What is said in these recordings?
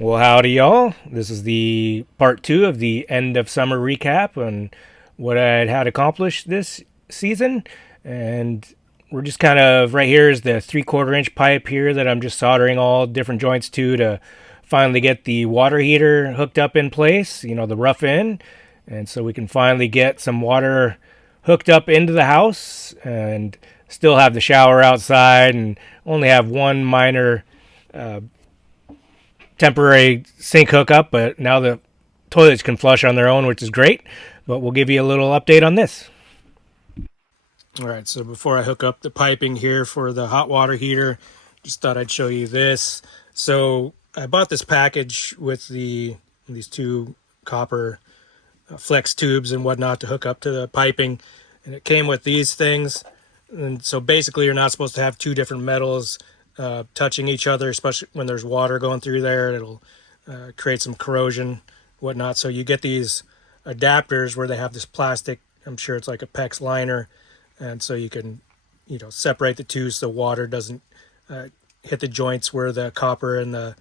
Well, howdy, y'all. This is the part two of the end of summer recap on what I'd had accomplished this season. And we're just kind of right here is the 3/4 inch pipe here that I'm just soldering all different joints to finally get the water heater hooked up in place, the rough end. And so we can finally get some water hooked up into the house and still have the shower outside and only have one minor temporary sink hookup, but now the toilets can flush on their own, which is great. But we'll give you a little update on this. All right, so before I hook up the piping here for the hot water heater, just thought I'd show you this. So I bought this package with these two copper flex tubes and whatnot to hook up to the piping, and it came with these things. And so basically, you're not supposed to have two different metals touching each other, especially when there's water going through there. It'll create some corrosion, whatnot. So you get these adapters where they have this plastic. I'm sure it's like a PEX liner, and so you can, separate the two so water doesn't hit the joints where the copper and the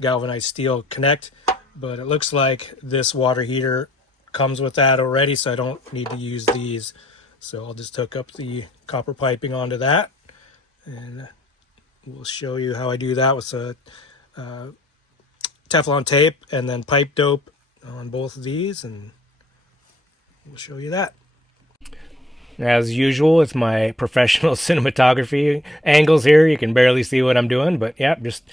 galvanized steel connect. But it looks like this water heater comes with that already, so I don't need to use these. So I'll just hook up the copper piping onto that, and we'll show you how I do that with a Teflon tape and then pipe dope on both of these, and we'll show you that. As usual, with my professional cinematography angles here, you can barely see what I'm doing, but yeah, just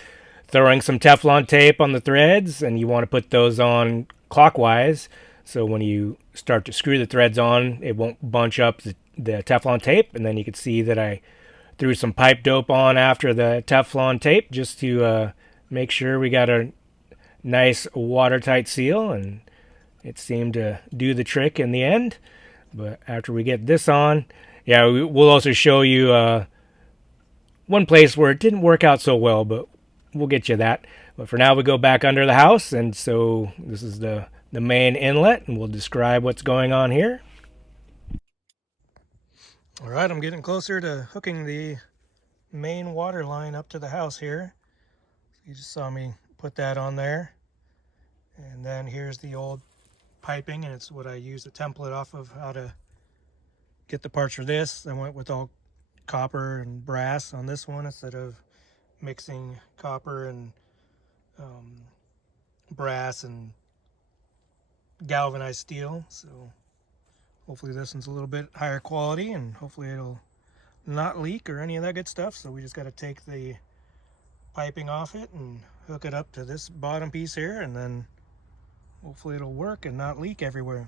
throwing some Teflon tape on the threads, and you want to put those on clockwise, so when you start to screw the threads on, it won't bunch up the Teflon tape. And then you can see that I threw some pipe dope on after the Teflon tape just to make sure we got a nice watertight seal, and it seemed to do the trick in the end. But after we get this on, yeah, we'll also show you one place where it didn't work out so well, but we'll get you that. But for now, we go back under the house, and so this is the main inlet, and we'll describe what's going on here. All right, I'm getting closer to hooking the main water line up to the house here. You just saw me put that on there. And then here's the old piping, and it's what I used a template off of how to get the parts for this. I went with all copper and brass on this one instead of mixing copper and brass and galvanized steel. So hopefully this one's a little bit higher quality, and hopefully it'll not leak or any of that good stuff. So we just got to take the piping off it and hook it up to this bottom piece here, and then hopefully it'll work and not leak everywhere.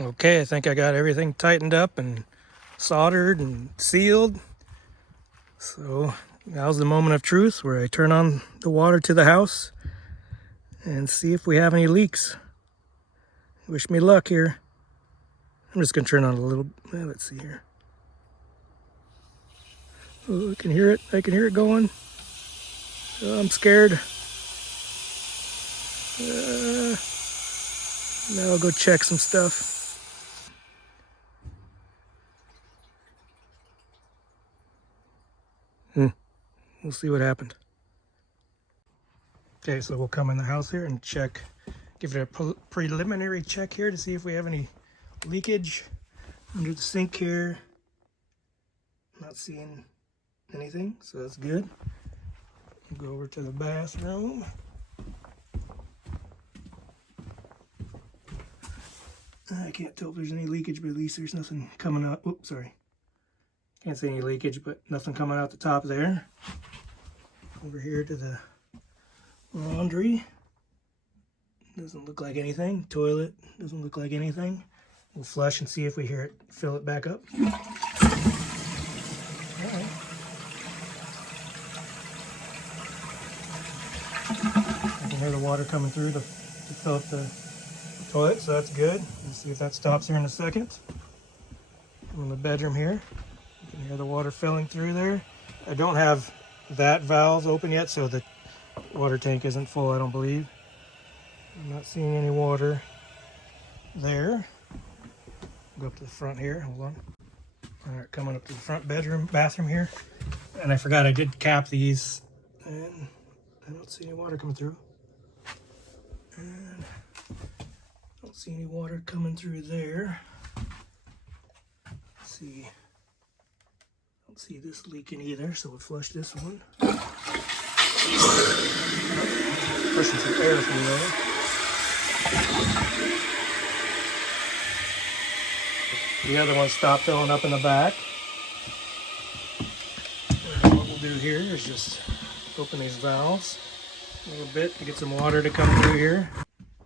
Okay, I think I got everything tightened up and soldered and sealed. So now's the moment of truth where I turn on the water to the house and see if we have any leaks. Wish me luck here. I'm just going to turn on a little, let's see here. Oh, I can hear it. I can hear it going. Oh, I'm scared. Now I'll go check some stuff. We'll see what happened. Okay, so we'll come in the house here and check, give it a preliminary check here to see if we have any leakage under the sink here. Not seeing anything, so that's good. We'll go over to the bathroom. I can't tell if there's any leakage, but at least there's nothing coming out. Oops, sorry. Can't see any leakage, but nothing coming out the top there. Over here to the laundry. Doesn't look like anything. Toilet doesn't look like anything. We'll flush and see if we hear it fill it back up. All right. I can hear the water coming through to fill up the toilet, so that's good. Let's see if that stops here in a second. In the bedroom here. You can hear the water filling through there. I don't have that valve open yet, so the water tank isn't full, I don't believe. I'm not seeing any water there. Go up to the front here, hold on. All right, coming up to the front bathroom here. And I forgot I did cap these, and I don't see any water coming through. And I don't see any water coming through there. Let's see. Don't see this leaking either, so we'll flush this one. Pushing some air through there. The other one stopped filling up in the back. And what we'll do here is just open these valves a little bit to get some water to come through here.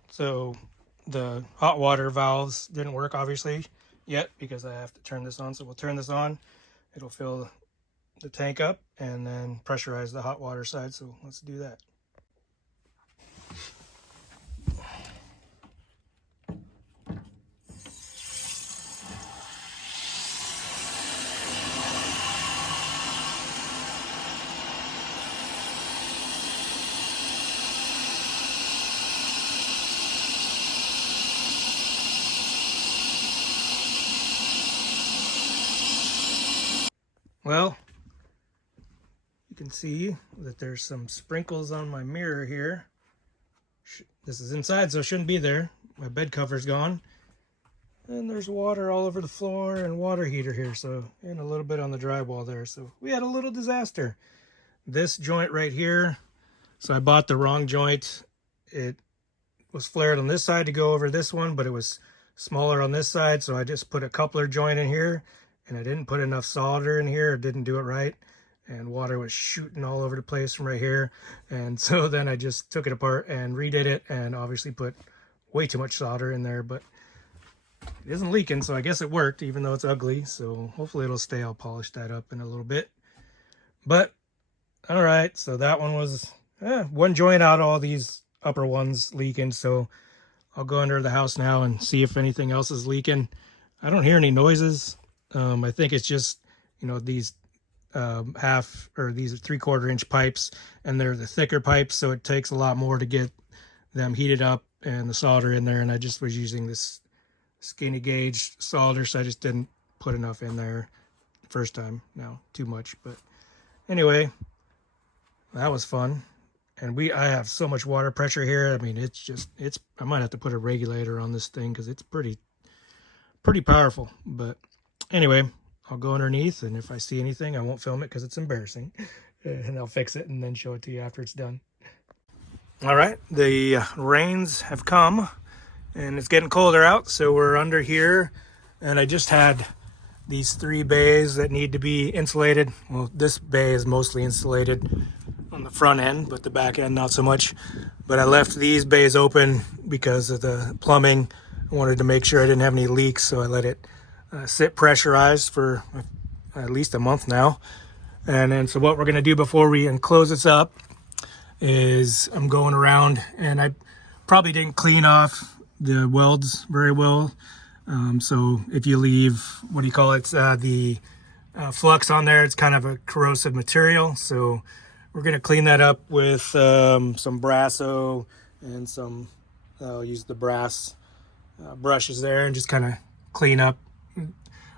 So the hot water valves didn't work obviously yet because I have to turn this on. So we'll turn this on. It'll fill the tank up and then pressurize the hot water side. So let's do that. Well, you can see that there's some sprinkles on my mirror here. This is inside, so it shouldn't be there. My bed cover's gone. And there's water all over the floor and water heater here, so, and a little bit on the drywall there. So we had a little disaster. This joint right here, so I bought the wrong joint. It was flared on this side to go over this one, but it was smaller on this side, so I just put a coupler joint in here. And I didn't put enough solder in here, didn't do it right, and water was shooting all over the place from right here. And so then I just took it apart and redid it, and obviously put way too much solder in there, but it isn't leaking, so I guess it worked, even though it's ugly. So hopefully it'll stay. I'll polish that up in a little bit. But all right, so that one was one joint out, all these upper ones leaking. So I'll go under the house now and see if anything else is leaking. I don't hear any noises. I think it's just, you know, these half or these 3/4 inch pipes, and they're the thicker pipes, so it takes a lot more to get them heated up and the solder in there. And I just was using this skinny gauge solder, so I just didn't put enough in there the first time. No, too much. But anyway, that was fun. And I have so much water pressure here. I mean, I might have to put a regulator on this thing because it's pretty powerful. But anyway, I'll go underneath, and if I see anything, I won't film it because it's embarrassing. And I'll fix it and then show it to you after it's done. All right, the rains have come, and it's getting colder out, so we're under here. And I just had these 3 bays that need to be insulated. Well, this bay is mostly insulated on the front end, but the back end not so much. But I left these bays open because of the plumbing. I wanted to make sure I didn't have any leaks, so I let it sit pressurized for at least a month now. And then so what we're going to do before we enclose this up is I'm going around, and I probably didn't clean off the welds very well. So if you leave, what do you call it, the flux on there, it's kind of a corrosive material. So we're going to clean that up with some Brasso and some, I'll use the brass brushes there, and just kind of clean up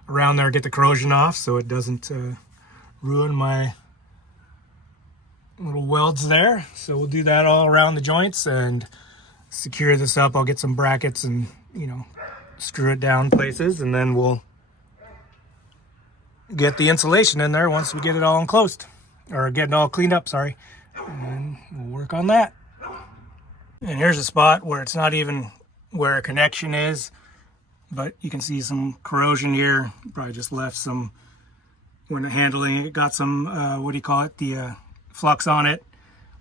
around there, get the corrosion off so it doesn't ruin my little welds there. So we'll do that all around the joints and secure this up. I'll get some brackets and, you know, screw it down places, and then we'll get the insulation in there once we get it all enclosed, or get it all cleaned up, sorry. And we'll work on that. And here's a spot where it's not even where a connection is, but you can see some corrosion here. Probably just left some, when handling it, got some, what do you call it, the flux on it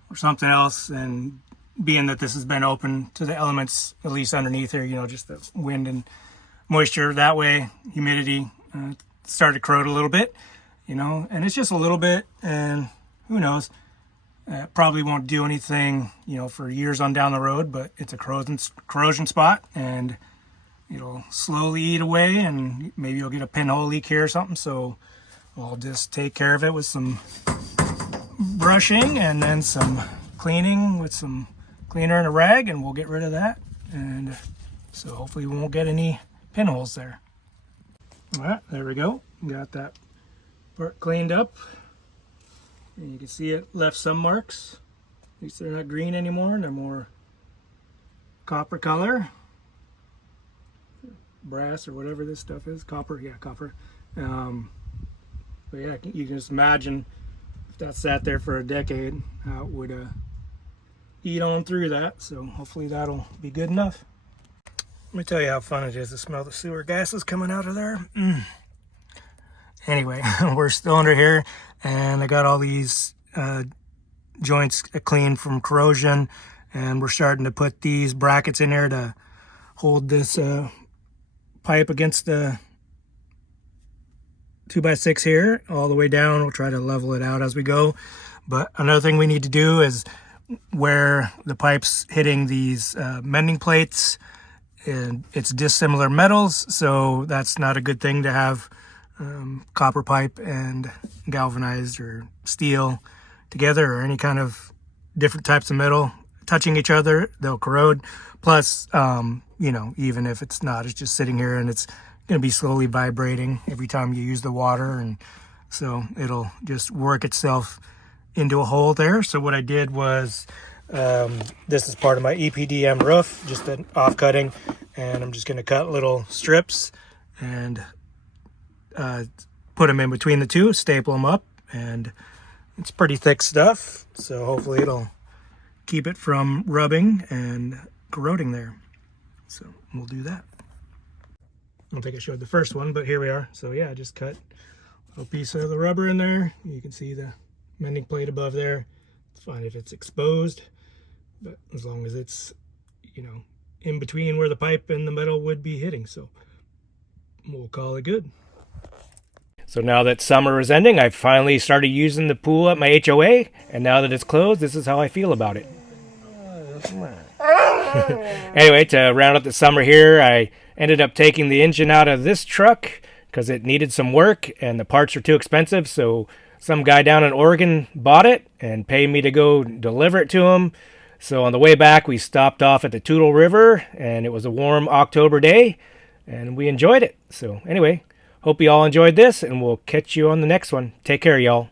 or something else. And being that this has been open to the elements, at least underneath here, you know, just the wind and moisture, that way, humidity, started to corrode a little bit, you know, and it's just a little bit, and who knows, probably won't do anything, you know, for years on down the road, but it's a corrosion spot, and it'll slowly eat away, and maybe you'll get a pinhole leak here or something. So I'll just take care of it with some brushing and then some cleaning with some cleaner and a rag, and we'll get rid of that. And so hopefully we won't get any pinholes there. All right, there we go. Got that part cleaned up. And you can see it left some marks. At least they're not green anymore. They're more copper color. Brass or whatever this stuff is. Copper, yeah, copper. But yeah, you can just imagine if that sat there for a decade, how it would eat on through that. So hopefully that'll be good enough. Let me tell you how fun it is to smell the sewer gases coming out of there. Anyway, we're still under here, and I got all these joints cleaned from corrosion, and we're starting to put these brackets in there to hold this pipe against the 2x6 here all the way down. We'll try to level it out as we go. But another thing we need to do is where the pipe's hitting these mending plates, and it's dissimilar metals, so that's not a good thing to have copper pipe and galvanized or steel together, or any kind of different types of metal touching each other. They'll corrode. Plus, you know, even if it's not, it's just sitting here and it's going to be slowly vibrating every time you use the water, and so it'll just work itself into a hole there. So what I did was, this is part of my EPDM roof, just an offcutting, and I'm just going to cut little strips and put them in between the two, staple them up, and it's pretty thick stuff, so hopefully it'll keep it from rubbing and corroding there. So we'll do that. I don't think I showed the first one, but here we are. So yeah, I just cut a piece of the rubber in there. You can see the mending plate above there. It's fine if it's exposed, but as long as it's, you know, in between where the pipe and the metal would be hitting, so we'll call it good. So now that summer is ending, I've finally started using the pool at my HOA, and now that it's closed, this is how I feel about it. Anyway, to round up the summer here, I ended up taking the engine out of this truck because it needed some work and the parts are too expensive, so some guy down in Oregon bought it and paid me to go deliver it to him. So on the way back, we stopped off at the Toutle River, and it was a warm October day, and we enjoyed it. So anyway, hope you all enjoyed this, and we'll catch you on the next one. Take care, y'all.